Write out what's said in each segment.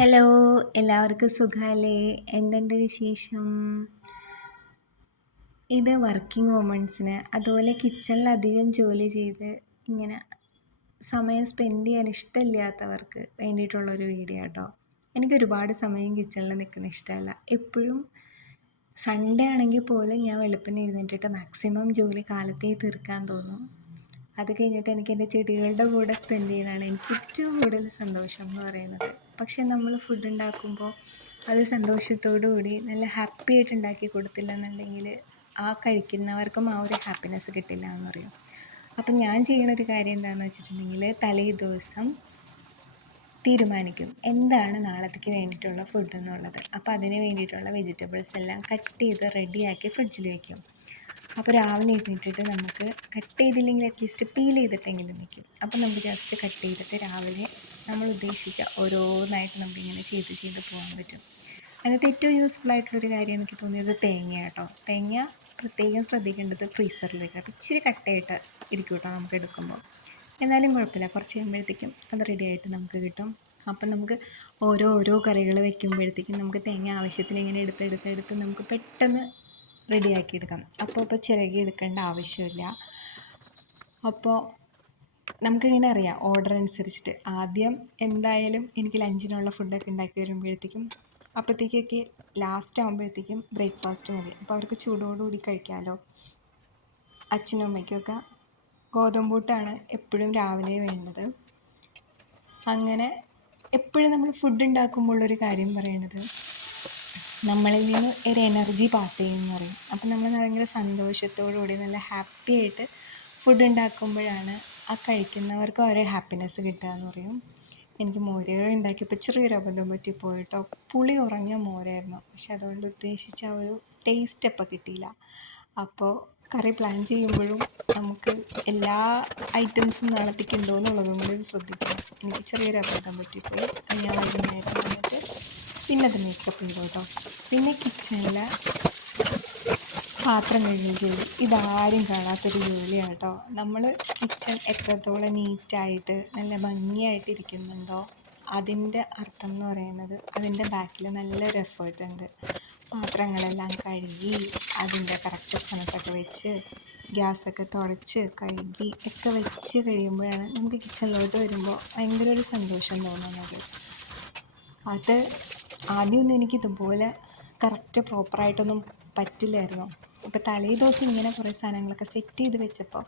Hello, എല്ലാവർക്കും സുഖമല്ലേ? എന്തുണ്ട് വിശേഷം? ഇത് വർക്കിംഗ് വുമൺസിന് അതുപോലെ കിച്ചണിൽ അധികം ജോലി ചെയ്ത് ഇങ്ങനെ സമയം സ്പെൻഡ് ചെയ്യാൻ ഇഷ്ടമില്ലാത്തവർക്ക് വേണ്ടിയിട്ടുള്ളൊരു വീഡിയോ കേട്ടോ. എനിക്ക് ഒരുപാട് സമയം കിച്ചണിൽ നിൽക്കുന്ന ഇഷ്ടമല്ല. എപ്പോഴും സൺഡേ ആണെങ്കിൽ പോലും ഞാൻ വെളുപ്പിന് എഴുന്നേറ്റിട്ട് മാക്സിമം ജോലി കാലത്തേ തീർക്കാൻ തോന്നും. അത് കഴിഞ്ഞിട്ട് എനിക്ക് എൻ്റെ ചെടികളുടെ കൂടെ സ്പെൻഡ് ചെയ്യാനാണ് എനിക്ക് ഏറ്റവും കൂടുതൽ സന്തോഷം എന്ന് പറയുന്നത്. പക്ഷേ നമ്മൾ ഫുഡ് ഉണ്ടാക്കുമ്പോൾ അത് സന്തോഷത്തോടു കൂടി നല്ല ഹാപ്പി ആയിട്ട് ഉണ്ടാക്കി കൊടുത്തില്ല എന്നുണ്ടെങ്കിൽ ആ കഴിക്കുന്നവർക്കും ആ ഒരു ഹാപ്പിനെസ് കിട്ടില്ല എന്ന് പറയും. അപ്പം ഞാൻ ചെയ്യണൊരു കാര്യം എന്താണെന്ന് വെച്ചിട്ടുണ്ടെങ്കിൽ തലേ ദിവസം തീരുമാനിക്കും എന്താണ് നാളത്തേക്ക് വേണ്ടിയിട്ടുള്ള ഫുഡ് എന്നുള്ളത്. അപ്പോൾ അതിന് വേണ്ടിയിട്ടുള്ള വെജിറ്റബിൾസ് എല്ലാം കട്ട് ചെയ്ത് റെഡിയാക്കി ഫ്രിഡ്ജിൽ വയ്ക്കും. അപ്പോൾ രാവിലെ എഴുന്നേറ്റിട്ട് നമുക്ക് കട്ട് ചെയ്തില്ലെങ്കിൽ അറ്റ്ലീസ്റ്റ് പീൽ ചെയ്തിട്ടെങ്കിലും വയ്ക്കും. അപ്പോൾ നമുക്ക് ജസ്റ്റ് കട്ട് ചെയ്തിട്ട് രാവിലെ നമ്മൾ ഉദ്ദേശിച്ച ഓരോന്നായിട്ട് നമുക്കിങ്ങനെ ചെയ്ത് പോകാൻ പറ്റും. അതിനകത്ത് ഏറ്റവും യൂസ്ഫുൾ ആയിട്ടുള്ളൊരു കാര്യം എനിക്ക് തോന്നിയത് തേങ്ങ കേട്ടോ. തേങ്ങ പ്രത്യേകം ശ്രദ്ധിക്കേണ്ടത് ഫ്രീസറിൽ വെക്കുക. അപ്പോൾ ഇച്ചിരി കട്ടയായിട്ട് ഇരിക്കും കേട്ടോ നമുക്ക് എടുക്കുമ്പോൾ. എന്നാലും കുഴപ്പമില്ല, കുറച്ച് കഴിയുമ്പോഴത്തേക്കും അത് റെഡിയായിട്ട് നമുക്ക് കിട്ടും. അപ്പം നമുക്ക് ഓരോ കറികൾ വെക്കുമ്പോഴത്തേക്കും നമുക്ക് തേങ്ങ ആവശ്യത്തിന് ഇങ്ങനെ എടുത്ത് നമുക്ക് പെട്ടെന്ന് റെഡിയാക്കി എടുക്കാം. അപ്പോൾ ചിരകി എടുക്കേണ്ട ആവശ്യമില്ല. അപ്പോൾ നമുക്കിങ്ങനെ അറിയാം ഓർഡർ അനുസരിച്ചിട്ട്. ആദ്യം എന്തായാലും എനിക്ക് ലഞ്ചിനുള്ള ഫുഡൊക്കെ ഉണ്ടാക്കി വരുമ്പോഴത്തേക്കും അപ്പോഴത്തേക്കൊക്കെ ലാസ്റ്റ് ആകുമ്പോഴത്തേക്കും ബ്രേക്ക്ഫാസ്റ്റ് മതി. അപ്പോൾ അവർക്ക് ചൂടോടുകൂടി കഴിക്കാമല്ലോ. അച്ഛനും അമ്മയ്ക്കൊക്കെ ഗോതമ്പൂട്ടാണ് എപ്പോഴും രാവിലെ വേണ്ടത്. അങ്ങനെ എപ്പോഴും നമ്മൾ ഫുഡ് ഉണ്ടാക്കുമ്പോഴുള്ളൊരു കാര്യം പറയണത് നമ്മളിൽ നിന്ന് ഒരു എനർജി പാസ് ചെയ്യുമെന്ന് പറയും. അപ്പം നമ്മൾ ഭയങ്കര സന്തോഷത്തോടുകൂടി നല്ല ഹാപ്പി ആയിട്ട് ഫുഡ് ഉണ്ടാക്കുമ്പോഴാണ് ആ കഴിക്കുന്നവർക്ക് ഒരു ഹാപ്പിനെസ് കിട്ടുക എന്ന് പറയും. എനിക്ക് മോരുകറി ഉണ്ടാക്കിയപ്പോൾ ചെറിയൊരു അബദ്ധം പറ്റിപ്പോയിട്ടോ. പുളി ഉറങ്ങിയ മോരായിരുന്നു, പക്ഷെ അതുകൊണ്ട് ഉദ്ദേശിച്ച ആ ഒരു ടേസ്റ്റ് അപ്പം കിട്ടിയില്ല. അപ്പോൾ കറി പ്ലാൻ ചെയ്യുമ്പോഴും നമുക്ക് എല്ലാ ഐറ്റംസും നാളത്തേക്ക് ഉണ്ടോ എന്നുള്ളതും കൂടി ശ്രദ്ധിക്കണം. എനിക്ക് ചെറിയൊരു അബദ്ധം പറ്റിപ്പോയി. അത് ഞാൻ വൈകുന്നേരം വന്നിട്ട് പിന്നെ അത് മേക്കപ്പ് ചെയ്തു കേട്ടോ. പിന്നെ കിച്ചണിലെ പാത്രം കഴുകുന്ന ജോലി ഇതാരും കാണാത്തൊരു ജോലിയാണ് കേട്ടോ. നമ്മൾ കിച്ചൺ എത്രത്തോളം നീറ്റായിട്ട് നല്ല ഭംഗിയായിട്ട് ഇരിക്കുന്നുണ്ടോ അതിൻ്റെ അർത്ഥം എന്ന് പറയുന്നത് അതിൻ്റെ ബാക്കിൽ നല്ലൊരു എഫേർട്ട് ഉണ്ട്. പാത്രങ്ങളെല്ലാം കഴുകി അതിൻ്റെ കറക്റ്റ് സ്ഥാനത്തൊക്കെ വെച്ച് ഗ്യാസൊക്കെ തുടച്ച് കഴുകി ഒക്കെ വെച്ച് കഴിയുമ്പോഴാണ് നമുക്ക് കിച്ചണിലോട്ട് വരുമ്പോൾ ഭയങ്കര ഒരു സന്തോഷം തോന്നുന്നത്. അത് ആദ്യമൊന്നും എനിക്കിതുപോലെ കറക്റ്റ് പ്രോപ്പറായിട്ടൊന്നും പറ്റില്ലായിരുന്നു. അപ്പോൾ തലേ ദിവസം ഇങ്ങനെ കുറേ സാധനങ്ങളൊക്കെ സെറ്റ് ചെയ്ത് വെച്ചപ്പോൾ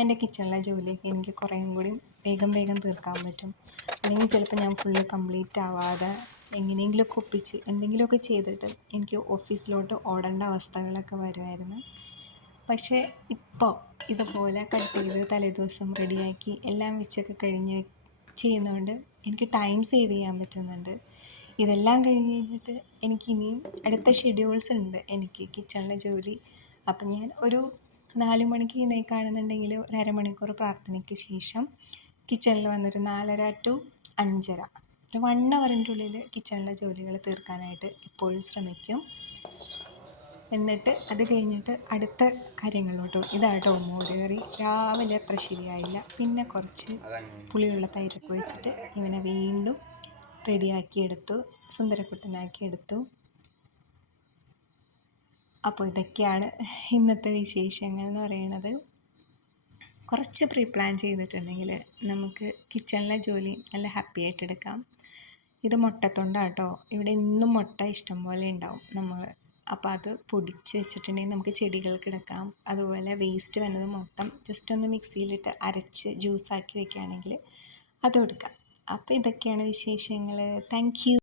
എൻ്റെ കിച്ചണിലെ ജോലിയൊക്കെ എനിക്ക് കുറേയും കൂടി വേഗം തീർക്കാൻ പറ്റും. അല്ലെങ്കിൽ ചിലപ്പോൾ ഞാൻ ഫുള്ള് കംപ്ലീറ്റ് ആവാതെ എങ്ങനെയെങ്കിലുമൊക്കെ ഒപ്പിച്ച് എന്തെങ്കിലുമൊക്കെ ചെയ്തിട്ട് എനിക്ക് ഓഫീസിലോട്ട് ഓടേണ്ട അവസ്ഥകളൊക്കെ വരുമായിരുന്നു. പക്ഷേ ഇപ്പോൾ ഇതുപോലെ കട്ട് ചെയ്ത് തലേദിവസം റെഡിയാക്കി എല്ലാം വെച്ചൊക്കെ കഴിഞ്ഞ് ചെയ്യുന്നതുകൊണ്ട് എനിക്ക് ടൈം സേവ് ചെയ്യാൻ പറ്റുന്നുണ്ട്. ഇതെല്ലാം കഴിഞ്ഞിട്ട് എനിക്കിനിയും അടുത്ത ഷെഡ്യൂൾസ് ഉണ്ട് എനിക്ക് കിച്ചണിലെ ജോലി. അപ്പം ഞാൻ ഒരു 4 മണിക്ക് എഴുന്നേൽക്കുകയാണെന്നുണ്ടെങ്കിൽ ഒരു അരമണിക്കൂർ പ്രാർത്ഥനയ്ക്ക് ശേഷം കിച്ചണിൽ വന്നൊരു 4:30 to 5:30 ഒരു 1 അവറിൻ്റെ ഉള്ളിൽ കിച്ചണിലെ ജോലികൾ തീർക്കാനായിട്ട് എപ്പോഴും ശ്രമിക്കും. എന്നിട്ട് അത് കഴിഞ്ഞിട്ട് അടുത്ത കാര്യങ്ങളിലോട്ട് ഇതാട്ടോ മോരുകറി രാവിലെ അത്ര ശരിയായില്ല. പിന്നെ കുറച്ച് പുളിയുള്ള തൈരൊക്കെ ഒഴിച്ചിട്ട് ഇവനെ വീണ്ടും റെഡിയാക്കിയെടുത്തു, സുന്ദരക്കുട്ടനാക്കിയെടുത്തു. അപ്പോൾ ഇതൊക്കെയാണ് ഇന്നത്തെ വിശേഷങ്ങൾ എന്ന് പറയുന്നത്. കുറച്ച് പ്രീ പ്ലാൻ ചെയ്തിട്ടുണ്ടെങ്കിൽ നമുക്ക് കിച്ചണിലെ ജോലി നല്ല ഹാപ്പി ആയിട്ട് എടുക്കാം. ഇത് മുട്ടത്തൊണ്ടാണ് കേട്ടോ. ഇവിടെ ഇന്നും മുട്ട ഇഷ്ടം പോലെ ഉണ്ടാവും നമ്മൾ. അപ്പോൾ അത് പൊടിച്ച് വെച്ചിട്ടുണ്ടെങ്കിൽ നമുക്ക് ചെടികൾക്ക് ഇടക്കാം. അതുപോലെ വേസ്റ്റ് വന്നത് മൊത്തം ജസ്റ്റ് ഒന്ന് മിക്സിയിലിട്ട് അരച്ച് ജ്യൂസാക്കി വെക്കുകയാണെങ്കിൽ അതും എടുക്കാം. അപ്പോൾ ഇതൊക്കെയാണ് വിശേഷങ്ങൾ. Thank you.